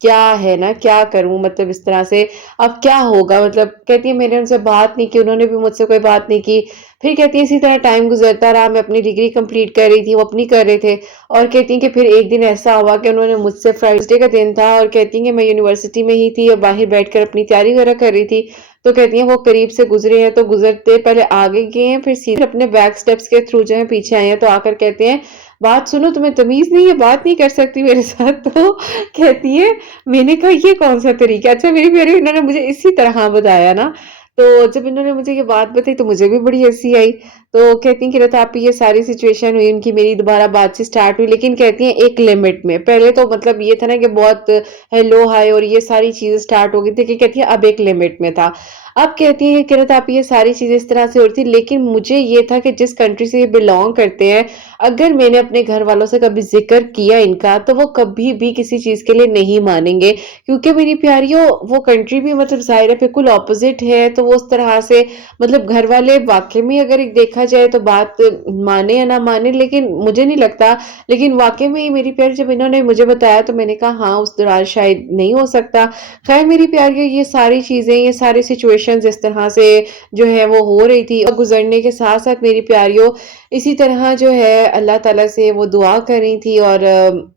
کیا ہے نا، کیا کروں مطلب اس طرح سے اب کیا ہوگا؟ مطلب کہتی ہے میں نے ان سے بات نہیں کی، انہوں نے بھی مجھ سے کوئی بات نہیں کی۔ پھر کہتی ہے اسی طرح ٹائم گزرتا رہا، میں اپنی ڈگری کمپلیٹ کر رہی تھی، وہ اپنی کر رہے تھے، اور کہتی ہیں کہ پھر ایک دن ایسا ہوا کہ انہوں نے مجھ سے فرائیڈے کا دن تھا، اور کہتی ہیں کہ میں یونیورسٹی میں ہی تھی اور باہر بیٹھ کر اپنی تیاری وغیرہ کر رہی تھی، تو کہتی ہیں وہ قریب سے گزرے ہیں، تو گزرتے پہلے آگے گئے ہیں، پھر سیدھے اپنے بیک سٹیپس کے تھرو جو ہے پیچھے آئے ہیں، تو آ کر کہتے ہیں بات سنو، تمہیں تمیز نہیں ہے، بات نہیں کر سکتی میرے ساتھ؟ تو کہتی ہے میں نے کہا یہ کون سا طریقہ؟ اچھا میری پیاری انہوں نے مجھے اسی طرح بتایا نا، تو جب انہوں نے مجھے یہ بات بتائی تو مجھے بھی بڑی ہنسی آئی۔ تو کہتی ہیں کہ رتاپی یہ ساری سچویشن ہوئی ان کی، میری دوبارہ بات چیت سٹارٹ ہوئی، لیکن کہتی ہیں ایک لمٹ میں۔ پہلے تو مطلب یہ تھا نا کہ بہت ہیلو ہائے اور یہ ساری چیزیں سٹارٹ ہو گئی تھی، کہ کہتی ہے اب ایک لمٹ میں تھا۔ اب کہتی ہیں کہ رتاپی یہ ساری چیزیں اس طرح سے ہو رہی تھی، لیکن مجھے یہ تھا کہ جس کنٹری سے یہ بلونگ کرتے ہیں، اگر میں نے اپنے گھر والوں سے کبھی ذکر کیا ان کا، تو وہ کبھی بھی کسی چیز کے لیے نہیں مانیں گے، کیونکہ میری پیاریوں وہ کنٹری بھی مطلب ظاہر ہے بالکل اپوزٹ ہے، تو وہ اس طرح سے مطلب گھر والے واقعی میں اگر ایک دیکھا جائے تو بات مانے یا نہ مانے، لیکن مجھے نہیں لگتا، لیکن واقعی میں میری پیاری جب انہوں نے مجھے بتایا تو میں نے کہا ہاں اس دوران شاید نہیں ہو سکتا۔ خیر میری پیاری یہ ساری چیزیں، یہ ساری سچویشنز اس طرح سے جو ہے وہ ہو رہی تھی، اور گزرنے کے ساتھ ساتھ میری پیاریوں اسی طرح جو ہے اللہ تعالیٰ سے وہ دعا کر رہی تھی، اور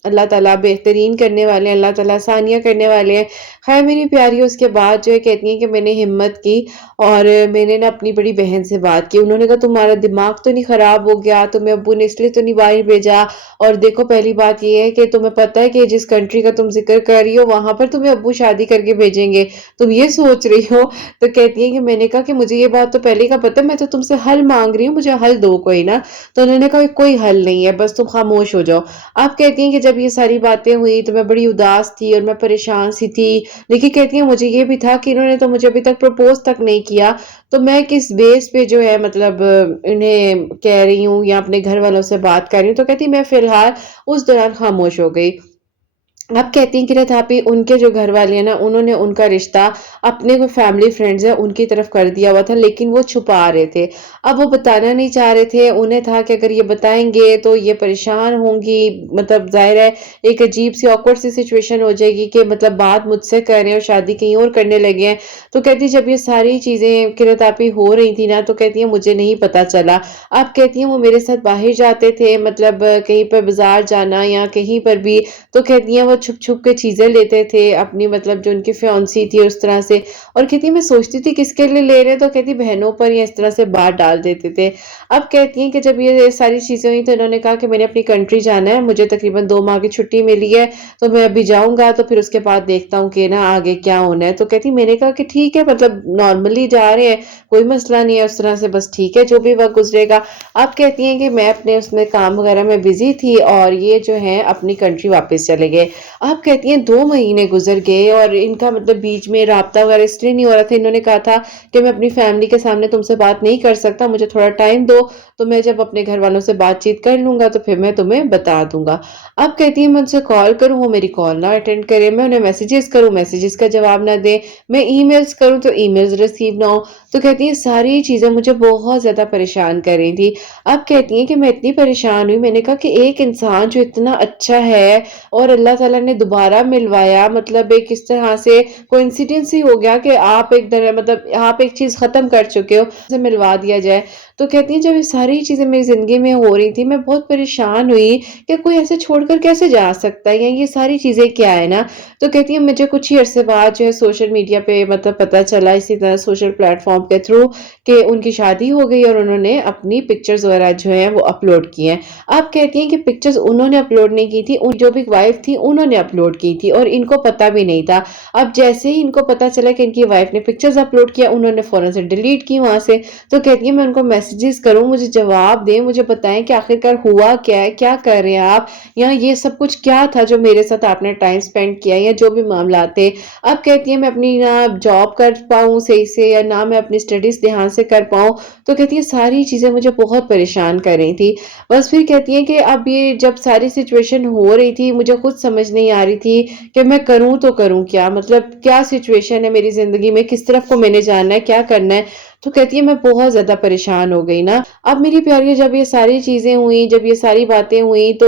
اللہ تعالیٰ بہترین کرنے والے ہیں، اللہ تعالیٰ آسانیاں کرنے والے ہیں۔ خیر میری پیاری اس کے بعد جو ہے کہتی ہیں کہ میں نے ہمت کی، اور میں نے نا اپنی بڑی بہن سے بات کی، انہوں نے کہا تمہارا دماغ تو نہیں خراب ہو گیا؟ تمہیں ابو نے اس لیے تو نہیں باہر بھیجا؟ اور دیکھو پہلی بات یہ ہے کہ تمہیں پتہ ہے کہ جس کنٹری کا تم ذکر کر رہی ہو وہاں پر تمہیں ابو شادی کر کے بھیجیں گے، تم یہ سوچ رہی ہو؟ تو کہتی ہیں کہ میں نے کہا کہ مجھے یہ بات تو پہلے کا پتہ ہے، میں تو تم سے حل مانگ رہی ہوں، مجھے حل دو کوئی نا۔ تو انہوں نے کہا کوئی حل نہیں ہے، بس تم خاموش ہو جاؤ۔ آپ کہتی ہیں کہ جب یہ ساری باتیں ہوئی تو میں بڑی اداس تھی اور میں پریشان سی تھی، لیکن کہتی ہیں مجھے یہ بھی تھا کہ انہوں نے تو مجھے ابھی تک پرپوز تک نہیں کیا، تو میں کس بیس پہ جو ہے مطلب انہیں کہہ رہی ہوں یا اپنے گھر والوں سے بات کر رہی ہوں؟ تو کہتی میں فی الحال اس دوران خاموش ہو گئی۔ اب کہتی ہیں کہ رتھاپی ان کے جو گھر والے ہیں نا، انہوں نے ان کا رشتہ اپنے کوئی فیملی فرینڈز ہیں ان کی طرف کر دیا ہوا تھا، لیکن وہ چھپا رہے تھے، اب وہ بتانا نہیں چاہ رہے تھے، انہیں تھا کہ اگر یہ بتائیں گے تو یہ پریشان ہوں گی، مطلب ظاہر ہے ایک عجیب سی آکورڈ سی سچویشن ہو جائے گی کہ مطلب بات مجھ سے کر رہے ہیں اور شادی کہیں اور کرنے لگے ہیں۔ تو کہتی جب یہ ساری چیزیں کرتاپی ہو رہی تھی نا، تو کہتی ہیں مجھے نہیں پتا چلا۔ اب کہتی ہیں وہ میرے ساتھ باہر جاتے تھے، مطلب کہیں پر بازار جانا یا کہیں پر بھی، تو کہتی ہیں وہ چھپ چھپ کے چیزیں لیتے تھے اپنی، مطلب جو ان کی فیونسی تھی اس طرح سے، اور کہتی میں سوچتی تھی کس کے لیے لے رہے، تو کہتی بہنوں پر یا اس طرح سے بات ڈال دیتے تھے۔ اب کہتی ہیں کہ جب یہ ساری چیزیں ہوئی تو انہوں نے کہا کہ میں نے اپنی کنٹری جانا ہے، مجھے تقریباً 2 ماہ کی چھٹی ملی ہے، تو میں ابھی جاؤں گا، تو پھر اس کے بعد دیکھتا ہوں کہ نا آگے کیا ہونا ہے۔ تو کہتی میں نے کہا کہ ٹھیک ہے، مطلب نارملی جا رہے ہیں، کوئی مسئلہ نہیں ہے اس طرح سے، بس ٹھیک ہے جو بھی وقت گزرے گا۔ اب کہتی ہیں کہ میں اپنے اس میں کام وغیرہ میں بزی تھی، اور یہ جو ہے اپنی کنٹری واپس چلے گئے۔ اب کہتی ہیں 2 مہینے گزر گئے، اور ان کا مطلب بیچ میں رابطہ وغیرہ اس لیے نہیں ہو رہا تھا، انہوں نے کہا تھا کہ میں اپنی فیملی کے سامنے تم سے بات نہیں کر سکتا، مجھے تھوڑا ٹائم دو، تو میں جب اپنے گھر والوں سے بات چیت کر لوں گا تو پھر میں تمہیں بتا دوں گا۔ اب کہتی ہیں میں ان سے کال کروں، وہ میری کال نہ اٹینڈ کرے، میں انہیں میسیجز کروں، میسیجز کا جواب نہ دیں، میں ای میلز کروں تو ای میلز ریسیو نہ ہو۔ تو کہتی ہیں ساری چیزیں مجھے بہت زیادہ پریشان کر رہی تھی۔ اب کہتی ہیں کہ میں اتنی پریشان ہوئی، میں نے کہا کہ ایک انسان جو اتنا اچھا ہے اور اللہ تعالیٰ نے دوبارہ ملوایا، مطلب ایک اس طرح سے کوئنسیڈنس ہی ہو گیا کہ آپ ایک طرح مطلب آپ ایک چیز ختم کر چکے ہو، اسے ملوا دیا جائے۔ تو کہتی ہیں جب یہ ساری چیزیں میری زندگی میں ہو رہی تھی، میں بہت پریشان ہوئی کہ کوئی ایسے چھوڑ کر کیسے جا سکتا ہے، یا یہ ساری چیزیں کیا ہے نا۔ تو کہتی ہیں مجھے کچھ ہی عرصے بعد جو ہے سوشل میڈیا پہ مطلب پتہ چلا، اسی طرح سوشل پلیٹ فارم کے تھرو، کہ ان کی شادی ہو گئی اور انہوں نے اپنی پکچرز وغیرہ جو ہیں وہ اپلوڈ کی ہیں۔ آپ کہتی ہیں کہ پکچرز انہوں نے اپلوڈ نہیں کی تھی، جو بھی وائف تھی انہوں نے اپلوڈ کی تھی، اور ان کو پتہ بھی نہیں تھا۔ اب جیسے ہی ان کو پتہ چلا کہ ان کی وائف نے پکچرز اپلوڈ کیا، انہوں نے فوراً سے ڈیلیٹ کی وہاں سے۔ تو کہتی ہیں میں ان کو میسیجز کروں، مجھے جواب دیں، مجھے بتائیں کہ آخرکار ہوا کیا ہے، کیا کر رہے ہیں آپ، یا یہ سب کچھ کیا تھا جو میرے ساتھ آپ نے ٹائم سپینڈ کیا، یا جو بھی معاملات تھے۔ اب کہتی ہیں میں اپنی نہ جاب کر پاؤں صحیح سے، یا نہ میں اپنی اسٹڈیز دھیان سے کر پاؤں۔ تو کہتی ہیں ساری چیزیں مجھے بہت پریشان کر رہی تھی۔ بس پھر کہتی ہیں کہ اب یہ جب ساری سچویشن ہو رہی تھی، مجھے خود سمجھ نہیں آ رہی تھی کہ میں کروں تو کروں کیا، مطلب کیا سچویشن ہے میری زندگی میں، کس طرف کو میں نے جاننا ہے، کیا کرنا ہے۔ تو کہتی ہے میں بہت زیادہ پریشان ہو گئی نا۔ اب میری پیاری جب یہ ساری چیزیں ہوئیں، جب یہ ساری باتیں ہوئیں، تو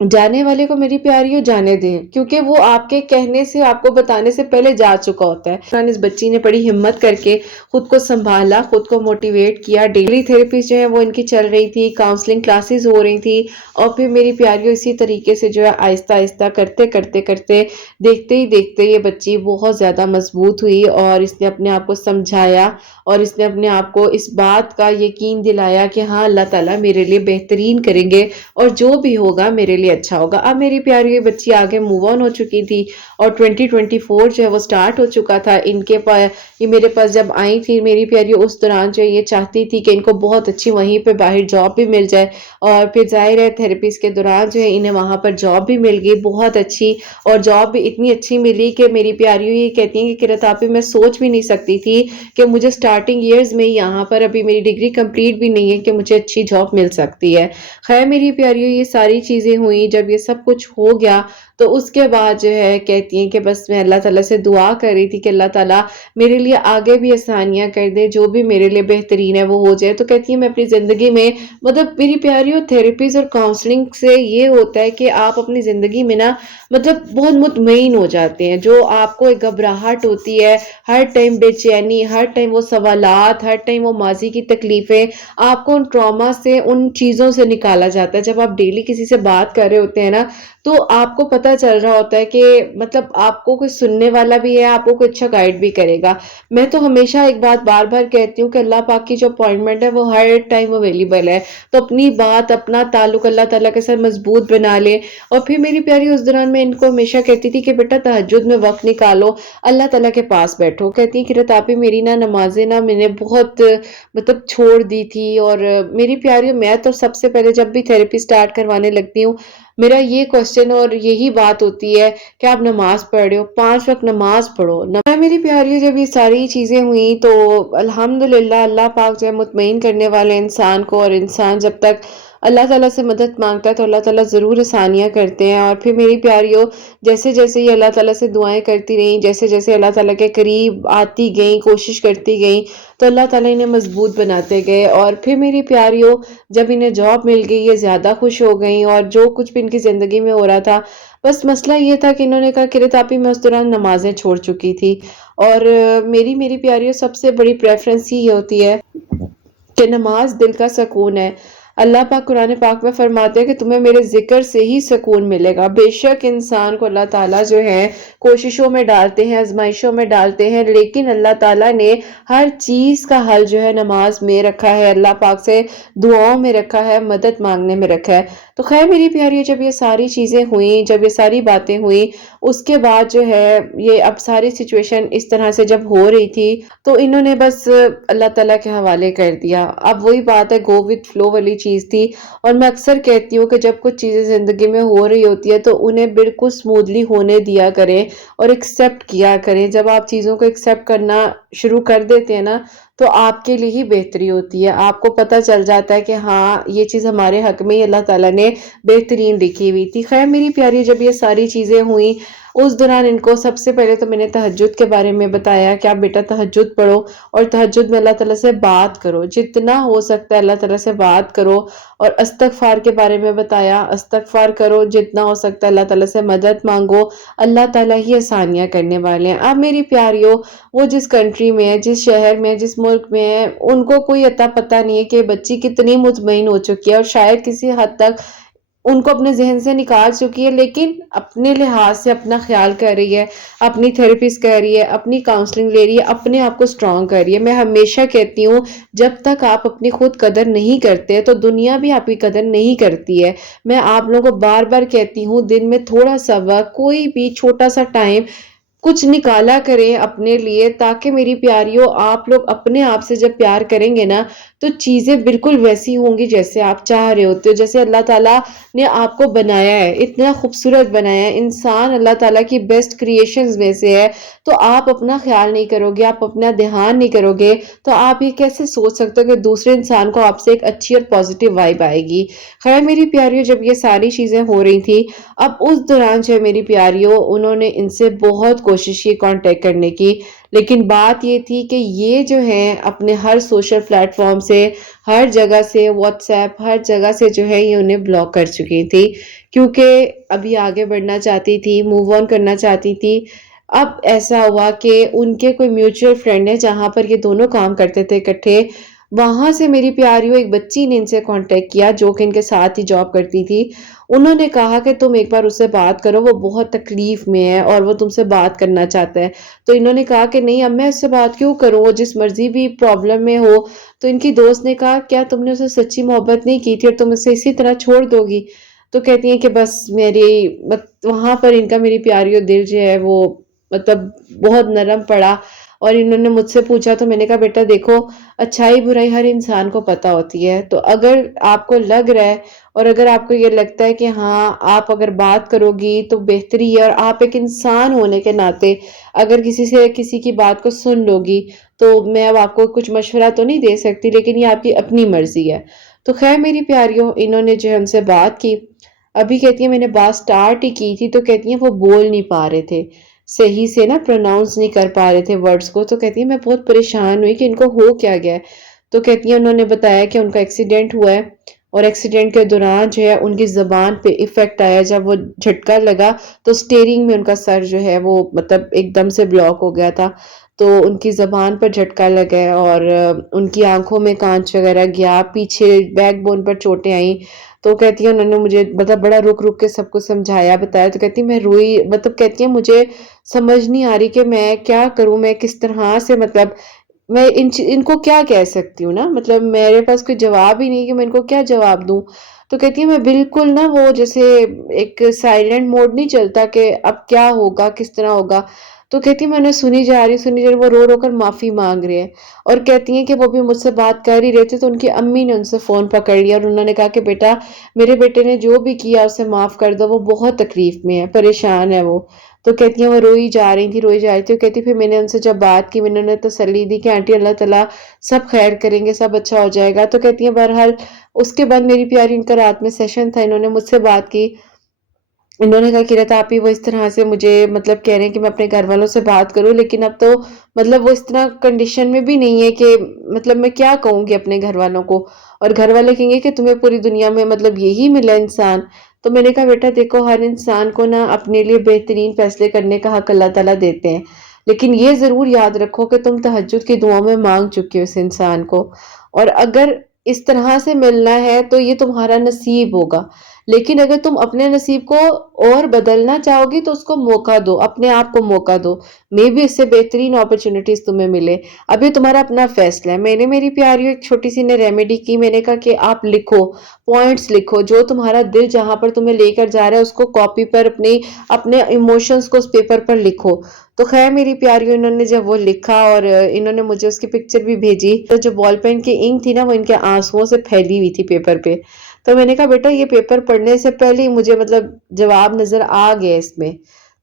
جانے والے کو میری پیاریوں جانے دیں، کیونکہ وہ آپ کے کہنے سے، آپ کو بتانے سے پہلے جا چکا ہوتا ہے۔ اس بچی نے بڑی ہمت کر کے خود کو سنبھالا، خود کو موٹیویٹ کیا۔ ڈیلی تھیراپی جو ہے وہ ان کی چل رہی تھی، کاؤنسلنگ کلاسز ہو رہی تھی، اور پھر میری پیاریوں اسی طریقے سے جو ہے آہستہ آہستہ کرتے کرتے کرتے دیکھتے ہی دیکھتے یہ بچی بہت زیادہ مضبوط ہوئی، اور اس نے اپنے آپ کو سمجھایا، اور اس نے اپنے آپ کو اس بات کا یقین دلایا کہ ہاں اللہ تعالیٰ میرے لیے بہترین کریں گے، اور جو بھی ہوگا میرے لیے اچھا ہوگا۔ اب میری پیاری یہ بچی آگے موو آن ہو چکی تھی، اور 2024 جو ہے وہ سٹارٹ ہو چکا تھا۔ ان کے پاس یہ میرے پاس جب آئی تھی میری پیاری، اس دوران جو یہ چاہتی تھی کہ ان کو بہت اچھی وہیں پہ باہر جاب بھی مل جائے، اور پھر ظاہر ہے تھراپیز کے دوران جو ہے انہیں وہاں پر جاب بھی مل گئی بہت اچھی، اور جاب بھی اتنی اچھی ملی کہ میری پیاریوں یہ کہتی ہیں کہ قرۃ آپی میں سوچ بھی نہیں سکتی تھی کہ مجھے سٹارٹنگ ایئرز میں یہاں پر، ابھی میری ڈگری کمپلیٹ بھی نہیں ہے، کہ مجھے اچھی جاب مل سکتی ہے۔ خیر میری پیاریوں یہ ساری چیزیں ہوئیں، جب یہ سب کچھ ہو گیا تو اس کے بعد جو ہے کہتی ہیں کہ بس میں اللہ تعالیٰ سے دعا کر رہی تھی کہ اللہ تعالیٰ میرے لیے آگے بھی آسانیاں کر دے، جو بھی میرے لیے بہترین ہے وہ ہو جائے۔ تو کہتی ہیں میں اپنی زندگی میں، مطلب میری پیاریوں تھراپیز اور کاؤنسلنگ سے یہ ہوتا ہے کہ آپ اپنی زندگی میں نا مطلب بہت مطمئن ہو جاتے ہیں۔ جو آپ کو ایک گھبراہٹ ہوتی ہے، ہر ٹائم بے چینی، ہر ٹائم وہ سوالات، ہر ٹائم وہ ماضی کی تکلیفیں، آپ کو ان ٹراما سے، ان چیزوں سے نکالا جاتا ہے۔ جب آپ ڈیلی کسی سے بات کر رہے ہوتے ہیں نا، تو آپ کو پتہ چل رہا ہوتا ہے کہ مطلب آپ کو کوئی سننے والا بھی ہے، آپ کو کوئی اچھا گائیڈ بھی کرے گا۔ میں تو ہمیشہ ایک بات بار بار کہتی ہوں کہ اللہ پاک کی جو اپوائنٹمنٹ ہے وہ ہر ٹائم اویلیبل ہے، تو اپنی بات، اپنا تعلق اللہ تعالیٰ کے ساتھ مضبوط بنا لے۔ اور پھر میری پیاری اس دوران میں ان کو ہمیشہ کہتی تھی کہ بیٹا تہجد میں وقت نکالو، اللہ تعالیٰ کے پاس بیٹھو۔ کہتی ہیں کہ قرۃ آپی میری نا نمازیں نا میں نے بہت مطلب چھوڑ دی تھی، اور میری پیاری میں تو سب سے پہلے جب بھی تھراپی سٹارٹ کروانے لگتی ہوں، میرا یہ کوسچن اور یہی بات ہوتی ہے کہ آپ نماز پڑھ رہے ہو، 5 وقت نماز پڑھو۔ میری پیاری جب یہ ساری چیزیں ہوئیں تو الحمدللہ اللہ پاک جو ہے مطمئن کرنے والے انسان کو، اور انسان جب تک اللہ تعالیٰ سے مدد مانگتا ہے تو اللہ تعالیٰ ضرور آسانیاں کرتے ہیں۔ اور پھر میری پیاریوں جیسے جیسے یہ اللہ تعالیٰ سے دعائیں کرتی رہیں، جیسے جیسے اللہ تعالیٰ کے قریب آتی گئیں، کوشش کرتی گئیں، تو اللہ تعالیٰ انہیں مضبوط بناتے گئے۔ اور پھر میری پیاریوں جب انہیں جاب مل گئی یہ زیادہ خوش ہو گئیں، اور جو کچھ بھی ان کی زندگی میں ہو رہا تھا، بس مسئلہ یہ تھا کہ انہوں نے کہا قرۃ آپی میں اس دوران نمازیں چھوڑ چکی تھی، اور میری پیاریوں سب سے بڑی پریفرنس ہی یہ ہوتی ہے کہ نماز دل کا سکون ہے۔ اللہ پاک قرآن پاک میں فرماتے ہیں کہ تمہیں میرے ذکر سے ہی سکون ملے گا۔ بے شک انسان کو اللہ تعالیٰ جو ہے کوششوں میں ڈالتے ہیں، آزمائشوں میں ڈالتے ہیں، لیکن اللہ تعالیٰ نے ہر چیز کا حل جو ہے نماز میں رکھا ہے، اللہ پاک سے دعاؤں میں رکھا ہے، مدد مانگنے میں رکھا ہے۔ تو خیر میری پیاری جب یہ ساری چیزیں ہوئیں، جب یہ ساری باتیں ہوئیں، اس کے بعد جو ہے یہ اب ساری سچویشن اس طرح سے جب ہو رہی تھی تو انہوں نے بس اللہ تعالیٰ کے حوالے کر دیا۔ اب وہی بات ہے، گو وتھ فلو والی چیز تھی، اور میں اکثر کہتی ہوں کہ جب کچھ چیزیں زندگی میں ہو رہی ہوتی ہے تو انہیں بالکل سموتھلی ہونے دیا کریں اور ایکسیپٹ کیا کریں۔ جب آپ چیزوں کو ایکسیپٹ کرنا شروع کر دیتے ہیں نا تو آپ کے لیے ہی بہتری ہوتی ہے۔ آپ کو پتہ چل جاتا ہے کہ ہاں یہ چیز ہمارے حق میں ہی اللہ تعالیٰ نے بہترین لکھی ہوئی تھی۔ خیر میری پیاری جب یہ ساری چیزیں ہوئیں اس دوران ان کو سب سے پہلے تو میں نے تہجد کے بارے میں بتایا کہ آپ بیٹا تہجد پڑھو، اور تہجد میں اللہ تعالیٰ سے بات کرو، جتنا ہو سکتا ہے اللہ تعالیٰ سے بات کرو، اور استغفار کے بارے میں بتایا، استغفار کرو، جتنا ہو سکتا ہے اللہ تعالیٰ سے مدد مانگو، اللہ تعالیٰ ہی آسانیاں کرنے والے ہیں۔ اب میری پیاریوں وہ جس کنٹری میں ہے، جس شہر میں ہے، جس ملک میں ہے، ان کو کوئی اتا پتہ نہیں ہے کہ بچی کتنی مطمئن ہو چکی ہے، اور شاید کسی حد تک ان کو اپنے ذہن سے نکال چکی ہے، لیکن اپنے لحاظ سے اپنا خیال کر رہی ہے، اپنی تھراپسٹ کر رہی ہے، اپنی کاؤنسلنگ لے رہی ہے، اپنے آپ کو سٹرونگ کر رہی ہے۔ میں ہمیشہ کہتی ہوں جب تک آپ اپنی خود قدر نہیں کرتے تو دنیا بھی آپ کی قدر نہیں کرتی ہے۔ میں آپ لوگوں کو بار بار کہتی ہوں دن میں تھوڑا سا وقت، کوئی بھی چھوٹا سا ٹائم کچھ نکالا کریں اپنے لیے، تاکہ میری پیاریوں آپ لوگ اپنے آپ سے جب پیار کریں گے نا تو چیزیں بالکل ویسی ہوں گی جیسے آپ چاہ رہے ہوتے ہو، جیسے اللہ تعالیٰ نے آپ کو بنایا ہے، اتنا خوبصورت بنایا ہے۔ انسان اللہ تعالیٰ کی بیسٹ کریشنز میں سے ہے، تو آپ اپنا خیال نہیں کرو گے، آپ اپنا دھیان نہیں کرو گے تو آپ یہ کیسے سوچ سکتے ہو کہ دوسرے انسان کو آپ سے ایک اچھی اور پازیٹیو وائب آئے گی۔ خیر میری پیاریوں جب یہ ساری چیزیں ہو رہی تھی، اب اس دوران جو ہے میری پیاریوں انہوں نے ان سے بہت کوشش کی کانٹیکٹ کرنے کی، لیکن بات یہ تھی کہ یہ جو ہے اپنے ہر سوشل پلیٹ فارم سے، ہر جگہ سے، واٹس ایپ ہر جگہ سے جو ہے یہ انہیں بلاک کر چکی تھی، کیونکہ ابھی آگے بڑھنا چاہتی تھی، موو آن کرنا چاہتی تھی۔ اب ایسا ہوا کہ ان کے کوئی میوچل فرینڈ ہے جہاں پر یہ دونوں کام کرتے تھے اکٹھے، وہاں سے میری پیاریوں ایک بچی نے ان سے کانٹیکٹ کیا جو کہ ان کے ساتھ ہی جاب کرتی تھی۔ انہوں نے کہا کہ تم ایک بار اس سے بات کرو، وہ بہت تکلیف میں ہے اور وہ تم سے بات کرنا چاہتا ہے۔ تو انہوں نے کہا کہ نہیں اب میں اس سے بات کیوں کروں، وہ جس مرضی بھی پرابلم میں ہو۔ تو ان کی دوست نے کہا کیا تم نے اسے سچی محبت نہیں کی تھی اور تم اسے اسی طرح چھوڑ دو گی؟ تو کہتی ہیں کہ بس وہاں پر ان کا میری پیاریوں دل جو ہے وہ مطلب بہت نرم پڑا، اور انہوں نے مجھ سے پوچھا تو میں نے کہا بیٹا دیکھو، اچھائی برائی ہر انسان کو پتہ ہوتی ہے، تو اگر آپ کو لگ رہا ہے اور اگر آپ کو یہ لگتا ہے کہ ہاں آپ اگر بات کرو گی تو بہتری ہے، اور آپ ایک انسان ہونے کے ناطے اگر کسی کی بات کو سن لو گی تو میں اب آپ کو کچھ مشورہ تو نہیں دے سکتی، لیکن یہ آپ کی اپنی مرضی ہے۔ تو خیر میری پیاریوں، انہوں نے جو ہم سے بات کی، ابھی کہتی ہیں میں نے بات سٹارٹ ہی کی تھی تو کہتی ہیں وہ بول نہیں پا رہے تھے صحیح سے نا، پروناؤنس نہیں کر پا رہے تھے ورڈز کو، تو کہتی ہیں میں بہت پریشان ہوئی کہ ان کو ہو کیا گیا ہے۔ تو کہتی ہیں انہوں نے بتایا کہ ان کا ایکسیڈنٹ ہوا ہے، اور ایکسیڈنٹ کے دوران جو ہے ان کی زبان پہ ایفیکٹ آیا، جب وہ جھٹکا لگا تو سٹیئرنگ میں ان کا سر جو ہے وہ مطلب ایک دم سے بلاک ہو گیا تھا، تو ان کی زبان پر جھٹکا لگا اور ان کی آنکھوں میں کانچ وغیرہ گیا، پیچھے بیک بون پر چوٹیں آئیں۔ تو کہتی ہیں انہوں نے مجھے مطلب بڑا رک رک کے سب کچھ سمجھایا بتایا، تو کہتی ہیں میں روئی، مطلب کہتی ہیں مجھے سمجھ نہیں آ رہی کہ میں کیا کروں، میں کس طرح سے مطلب میں ان کو کیا کہہ سکتی ہوں نا، مطلب میرے پاس کوئی جواب ہی نہیں کہ میں ان کو کیا جواب دوں۔ تو کہتی ہے میں بالکل نا وہ جیسے ایک سائلنٹ موڈ نہیں چلتا کہ اب کیا ہوگا کس طرح ہوگا، تو کہتی ہے میں نے سنی جا رہی وہ رو رو کر معافی مانگ رہے ہیں، اور کہتی ہیں کہ وہ بھی مجھ سے بات کر ہی رہے تھے تو ان کی امی نے ان سے فون پکڑ لیا اور انہوں نے کہا کہ بیٹا میرے بیٹے نے جو بھی کیا اسے معاف کر دو، وہ بہت تکلیف میں ہے، پریشان ہے وہ۔ تو کہتی ہیں وہ روئی جا رہی تھی، کہتی پھر میں نے ان سے جب بات کی، میں نے انہیں تسلی دی کہ آنٹی اللہ تعالیٰ سب خیر کریں گے، سب اچھا ہو جائے گا۔ تو کہتی ہیں بہرحال اس کے بعد میری پیاری ان کا رات میں سیشن تھا، انہوں نے مجھ سے بات کی، انہوں نے کہا کہ آپ ہی وہ اس طرح سے مجھے مطلب کہہ رہے ہیں کہ میں اپنے گھر والوں سے بات کروں، لیکن اب تو مطلب وہ اس طرح کنڈیشن میں بھی نہیں ہے کہ مطلب میں کیا کہوں گی اپنے گھر والوں کو، اور گھر والے کہیں گے کہ تمہیں پوری دنیا میں مطلب یہی ملا انسان۔ تو میں نے کہا بیٹا دیکھو ہر انسان کو نا اپنے لیے بہترین فیصلے کرنے کا حق اللہ تعالیٰ دیتے ہیں، لیکن یہ ضرور یاد رکھو کہ تم تہجد کی دعاؤں میں مانگ چکے ہو اس انسان کو، اور اگر اس طرح سے ملنا ہے تو یہ تمہارا نصیب ہوگا، لیکن اگر تم اپنے نصیب کو اور بدلنا چاہو گی تو اس کو موقع دو، اپنے آپ کو موقع دو، میں بھی اس سے بہترین اپرچونٹیز تمہیں ملے۔ اب یہ تمہارا اپنا فیصلہ ہے۔ میں نے میری پیاریوں ایک چھوٹی سی نے ریمیڈی کی، میں نے کہا کہ آپ لکھو، پوائنٹس لکھو، جو تمہارا دل جہاں پر تمہیں لے کر جا رہا ہے اس کو کاپی پر اپنے ایموشنز کو اس پیپر پر لکھو۔ تو خیر میری پیاریوں انہوں نے جب وہ لکھا اور انہوں نے مجھے اس کی پکچر بھی بھیجی، تو جو بال پین کی انک تھی نا وہ ان کے آنسوؤں سے پھیلی ہوئی تھی پیپر پہ، تو میں نے کہا بیٹا یہ پیپر پڑھنے سے پہلے ہی مجھے مطلب جواب نظر آ گیا اس میں،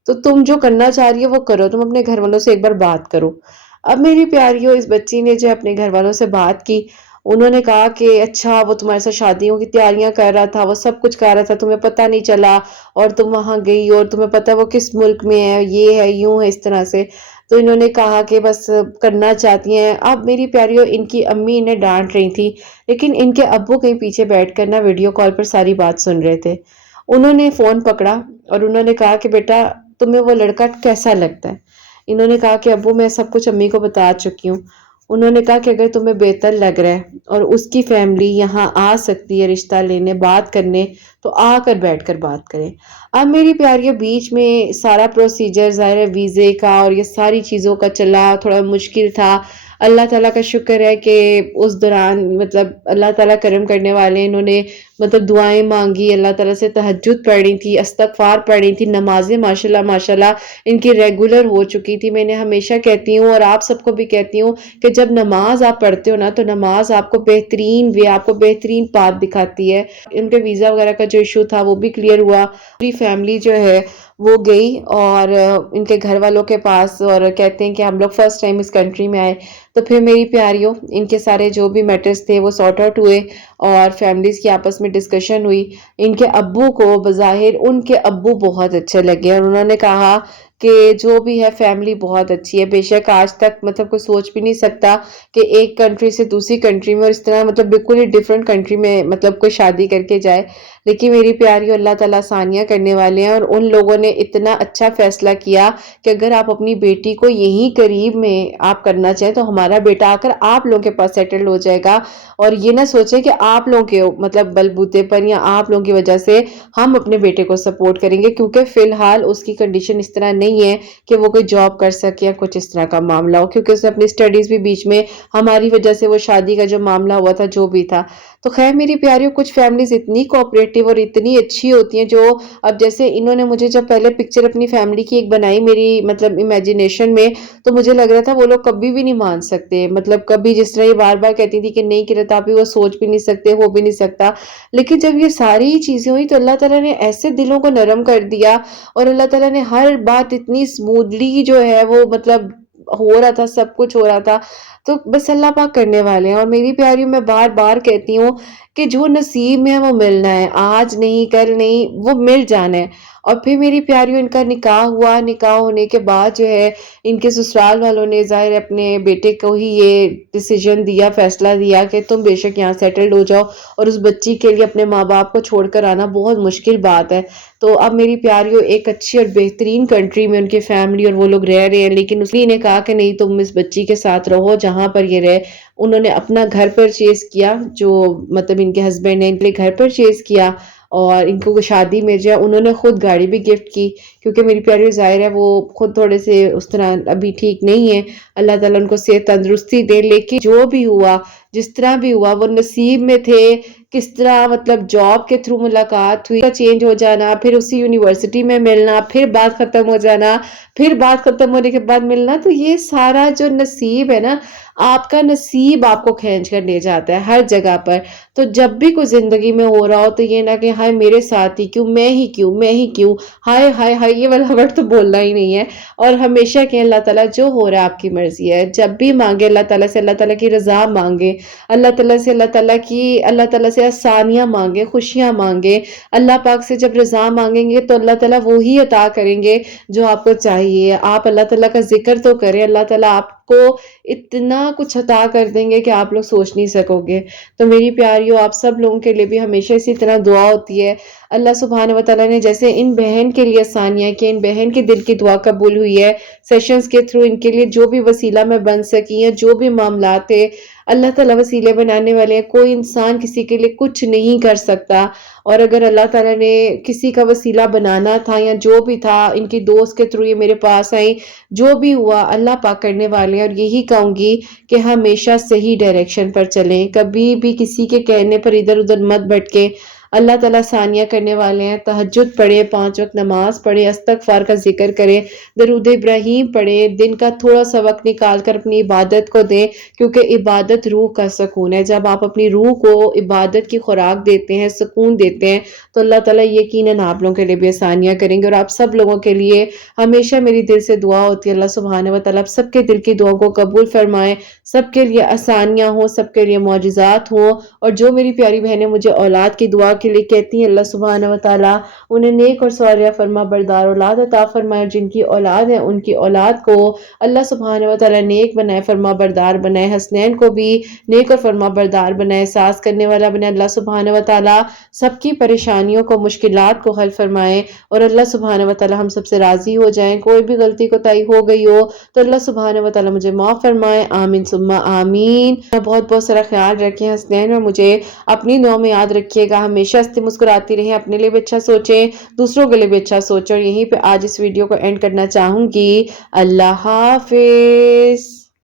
تو تم جو کرنا چاہ رہی ہو وہ کرو، تم اپنے گھر والوں سے ایک بار بات کرو۔ اب میری پیاریوں اس بچی نے جو اپنے گھر والوں سے بات کی، انہوں نے کہا کہ اچھا وہ تمہارے ساتھ شادیوں کی تیاریاں کر رہا تھا، وہ سب کچھ کر رہا تھا، تمہیں پتہ نہیں چلا اور تم وہاں گئی اور تمہیں پتہ وہ کس ملک میں ہے، یہ ہے یوں ہے اس طرح سے۔ تو انہوں نے کہا کہ بس کرنا چاہتی ہیں۔ اب میری پیاریوں ان کی امی انہیں ڈانٹ رہی تھی، لیکن ان کے ابو کہیں پیچھے بیٹھ کر نا ویڈیو کال پر ساری بات سن رہے تھے۔ انہوں نے فون پکڑا اور انہوں نے کہا کہ بیٹا تمہیں وہ لڑکا کیسا لگتا ہے؟ انہوں نے کہا کہ ابو میں سب کچھ امی کو بتا چکی ہوں۔ انہوں نے کہا کہ اگر تمہیں بہتر لگ رہا ہے اور اس کی فیملی یہاں آ سکتی ہے رشتہ لینے بات کرنے، تو آ کر بیٹھ کر بات کریں۔ اب میری پیاریوں بیچ میں سارا پروسیجر ظاہر ہے ویزے کا اور یہ ساری چیزوں کا چلا، تھوڑا مشکل تھا۔ اللہ تعالیٰ کا شکر ہے کہ اس دوران مطلب اللہ تعالیٰ کرم کرنے والے، انہوں نے مطلب دعائیں مانگی، اللہ تعالیٰ سے تہجد پڑھی تھی، استغفار پڑھی تھی، نمازیں ماشاءاللہ ان کی ریگولر ہو چکی تھی۔ میں نے ہمیشہ کہتی ہوں اور آپ سب کو بھی کہتی ہوں کہ جب نماز آپ پڑھتے ہو نا تو نماز آپ کو بہترین آپ کو بہترین پاتھ دکھاتی ہے۔ ان کے ویزا وغیرہ کا جو ایشو تھا وہ بھی کلیئر ہوا، پوری فیملی جو ہے وہ گئی اور ان کے گھر والوں کے پاس، اور کہتے ہیں کہ ہم لوگ فرسٹ ٹائم اس کنٹری میں آئے، تو پھر میری پیاریوں ان کے سارے جو بھی میٹرز تھے وہ سارٹ آؤٹ ہوئے اور فیملیز کی آپس میں ڈسکشن ہوئی۔ ان کے ابو کو بظاہر ان کے ابو بہت اچھے لگے اور انہوں نے کہا کہ جو بھی ہے فیملی بہت اچھی ہے. بے شک آج تک مطلب کوئی سوچ بھی نہیں سکتا کہ ایک کنٹری سے دوسری کنٹری میں اور اس طرح مطلب بالکل ہی ڈفرینٹ کنٹری میں مطلب کوئی شادی کر کے جائے. لیکن میری پیاری اللہ تعالیٰ آسانیاں کرنے والے ہیں، اور ان لوگوں نے اتنا اچھا فیصلہ کیا کہ اگر آپ اپنی بیٹی کو یہیں قریب میں آپ کرنا چاہیں تو ہمارا بیٹا آ کر آپ لوگوں کے پاس سیٹل ہو جائے گا. اور یہ نہ سوچیں کہ آپ لوگوں کے مطلب بلبوتے پر یا آپ لوگوں کی وجہ سے ہم اپنے بیٹے کو سپورٹ کریں گے، کیونکہ فی الحال اس کی کنڈیشن اس طرح نہیں ہے کہ وہ کوئی جاب کر سکے یا کچھ اس طرح کا معاملہ ہو، کیونکہ اس نے اپنی اسٹڈیز بھی بیچ میں ہماری وجہ سے وہ شادی کا جو معاملہ ہوا تھا جو بھی تھا. تو خیر میری پیاریوں، کچھ فیملیز اتنی کوآپریٹو اور اتنی اچھی ہوتی ہیں جو اب جیسے انہوں نے مجھے جب پہلے پکچر اپنی فیملی کی ایک بنائی میری مطلب امیجینیشن میں، تو مجھے لگ رہا تھا وہ لوگ کبھی بھی نہیں مان سکتے، مطلب کبھی جس طرح یہ بار بار کہتی تھی کہ نہیں کرت آپ وہ سوچ بھی نہیں سکتے، ہو بھی نہیں سکتا. لیکن جب یہ ساری چیزیں ہوئی تو اللہ تعالیٰ نے ایسے دلوں کو نرم کر دیا، اور اللہ تعالیٰ نے ہر بات اتنی سموتھلی جو ہے وہ مطلب ہو رہا تھا، سب کچھ ہو رہا تھا. تو بس اللہ پاک کرنے والے ہیں. اور میری پیاریوں، میں بار بار کہتی ہوں کہ جو نصیب میں ہے وہ ملنا ہے، آج نہیں کل نہیں، وہ مل جانا ہے. اور پھر میری پیاریوں، ان کا نکاح ہوا، نکاح ہونے کے بعد جو ہے ان کے سسرال والوں نے ظاہر اپنے بیٹے کو ہی یہ ڈیسیجن دیا، فیصلہ دیا کہ تم بے شک یہاں سیٹلڈ ہو جاؤ، اور اس بچی کے لیے اپنے ماں باپ کو چھوڑ کر آنا بہت مشکل بات ہے. تو اب میری پیاریوں ایک اچھی اور بہترین کنٹری میں ان کی فیملی اور وہ لوگ رہ رہے ہیں، لیکن اس نے کہا کہ نہیں تم اس بچی کے ساتھ رہو جہاں پر یہ رہے. انہوں نے اپنا گھر پرچیز کیا، جو مطلب ان کے ہسبینڈ نے ان کے لیے گھر پرچیز کیا، اور ان کو شادی میں جو ہے انہوں نے خود گاڑی بھی گفٹ کی، کیونکہ میری پیاری ظاہر ہے وہ خود تھوڑے سے اس طرح ابھی ٹھیک نہیں ہے. اللہ تعالیٰ ان کو صحت تندرستی دے. لیکن جو بھی ہوا، جس طرح بھی ہوا، وہ نصیب میں تھے. کس طرح مطلب جاب کے تھرو ملاقات ہوئی، چینج ہو جانا، پھر اسی یونیورسٹی میں ملنا، پھر بات ختم ہو جانا، پھر بات ختم ہونے کے بعد ملنا. تو یہ سارا جو نصیب ہے نا، آپ کا نصیب آپ کو کھینچ کر لے جاتا ہے ہر جگہ پر. تو جب بھی کوئی زندگی میں ہو رہا ہو تو یہ نہ کہ ہائے میرے ساتھ ہی کیوں، میں ہی کیوں، میں ہی کیوں، ہائے ہائے ہائے، یہ والا ورڈ تو بولنا ہی نہیں ہے. اور ہمیشہ کہ اللہ تعالیٰ جو ہو رہا ہے آپ کی مرضی ہے. جب بھی مانگے اللہ تعالیٰ سے، اللہ تعالیٰ کی رضا مانگے، اللہ تعالیٰ سے اللہ تعالیٰ سے آسانیاں مانگے، خوشیاں مانگے. اللہ پاک سے جب رضا مانگیں گے تو اللہ تعالیٰ وہی عطا کریں گے جو آپ کو چاہیے. آپ اللہ تعالیٰ کا ذکر تو کریں، اللہ تعالیٰ آپ کو اتنا کچھ عطا کر دیں گے کہ آپ لوگ سوچ نہیں سکو گے. تو میری پیاریوں، آپ سب لوگوں کے لیے بھی ہمیشہ اسی طرح دعا ہوتی ہے. اللہ سبحانہ و تعالیٰ نے جیسے ان بہن کے لیے آسانیاں کی، ان بہن کے دل کی دعا قبول ہوئی ہے سیشنز کے تھرو. ان کے لیے جو بھی وسیلہ میں بن سکی ہیں، جو بھی معاملات تھے، اللہ تعالیٰ وسیلے بنانے والے ہیں. کوئی انسان کسی کے لیے کچھ نہیں کر سکتا، اور اگر اللہ تعالیٰ نے کسی کا وسیلہ بنانا تھا یا جو بھی تھا، ان کی دوست کے تھرو یہ میرے پاس آئیں، جو بھی ہوا اللہ پاک کرنے والے ہیں. اور یہی کہوں گی کہ ہمیشہ صحیح ڈائریکشن پر چلیں، کبھی بھی کسی کے کہنے پر ادھر ادھر مت بھٹکیں. اللہ تعالیٰ آسانیاں کرنے والے ہیں. تہجد پڑھیں، 5 وقت نماز پڑھیں، استغفار کا ذکر کریں، درود ابراہیم پڑھیں، دن کا تھوڑا سا وقت نکال کر اپنی عبادت کو دیں، کیونکہ عبادت روح کا سکون ہے. جب آپ اپنی روح کو عبادت کی خوراک دیتے ہیں، سکون دیتے ہیں، تو اللہ تعالیٰ یقیناً آپ لوگوں کے لیے بھی آسانیاں کریں گے. اور آپ سب لوگوں کے لیے ہمیشہ میری دل سے دعا ہوتی ہے اللہ سبحانہ و تعالیٰ سب کے دل کی دعاؤں کو قبول فرمائے، سب کے لیے آسانیاں ہوں، سب کے لیے معجزات ہوں. اور جو میری پیاری بہنیں مجھے اولاد کی دعا کے لیے کہتی ہیں، اللہ سبحانہ و تعالیٰ انہیں نیک اور صالحہ فرما بردار اولاد عطا فرمائے. جن کی اولاد ہے ان کی اولاد کو اللہ سبحانہ و تعالیٰ نیک بنائے، فرما بردار بنائے. حسنین کو بھی نیک اور فرما بردار بنائے، ساز کرنے والا بنائے. اللہ سبحانہ و تعالیٰ سب کی پریشانیوں کو، مشکلات کو حل فرمائے، اور اللہ سبحانہ و تعالیٰ ہم سب سے راضی ہو جائیں. کوئی بھی غلطی کوتاہی ہو گئی ہو تو اللہ سبحانہ و تعالیٰ مجھے معاف فرمائے. آمین ثم آمین. بہت بہت سارا خیال رکھیں حسنین، اور مجھے اپنی دعاؤں میں یاد رکھیے گا. ہمیشہ ہنستے مسکراتی رہیں، اپنے لیے بھی اچھا سوچیں، دوسروں کے لیے بھی اچھا سوچیں. اور یہیں پہ آج اس ویڈیو کو اینڈ کرنا چاہوں گی. اللہ حافظ.